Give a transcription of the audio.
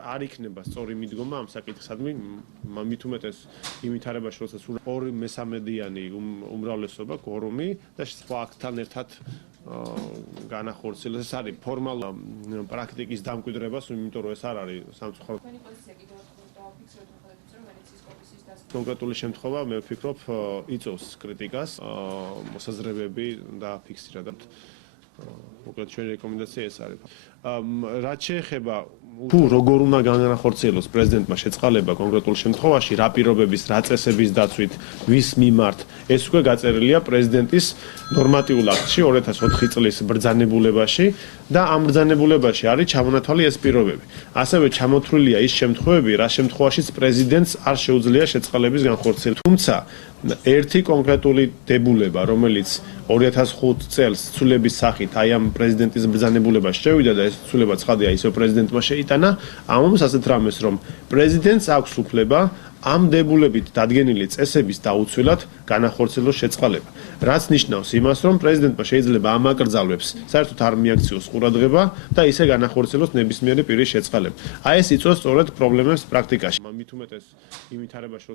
არ იქნება სწორი მიდგომა ამ საკითხსადმი, მით უმეტეს იმითარებაში, როდესაც 2/3-იანი უმრავლესობა კორუმი და სხვა აქტთან ერთად განახორციელებს. ეს არის ფორმალურ პრაქტიკის დამკვიდრებას, იმიტომ რომ ეს არ არის სამწუხარო. კონკრეტული შემთხვევა, მე ვფიქრობ, იწვევს კრიტიკას, მოსაზრებები დააფიქსირა და მოკლედ ჩვენი რეკომენდაცია ეს არის. რაც შეეხება თუ როგორ უნდა განახორციელოს პრეზიდენტმა შეწყალება კონკრეტულ შემთხვევაში, რა პირობების, რა წესების დაცვით, ვის მიმართ, ეს უკვე გაწერილია პრეზიდენტის ნორმატიულ აქტში 2004 წლის ბრძანებულებაში და ამ ბრძანებულებაში არის ჩამონათვალი ეს პირობები. ასევე ჩამოთვლილია ის შემთხვევები, რა შემთხვევაშიც პრეზიდენტს არ შეუძლია შეწყალების განხორციელება. თუმცა ერთი კონკრეტული დებულება, რომელიც 2005 წელს ცვლილების სახით აი ამ პრეზიდენტის ბრძანებულებაში შევიდა და ეს ცვლილება ცხადია ისევ პრეზიდენტმა შეიტანა, ამობს ასეთ რამეს, რომ პრეზიდენტს აქვს უფლება ამ დებულებით დადგენილი წესების დაუცველად განახორციელოს შეწყალება. რაც ნიშნავს იმას, რომ პრეზიდენტმა შეიძლება ამ აკრძალვებს საერთოდ არ მიაქციოს ყურადღება და ისე განახორციელოს ნებისმიერი პირის შეწყალება. აი ეს იწვევს სწორედ პრობლემებს პრაქტიკაში. მით უმეტეს იმითარებაში,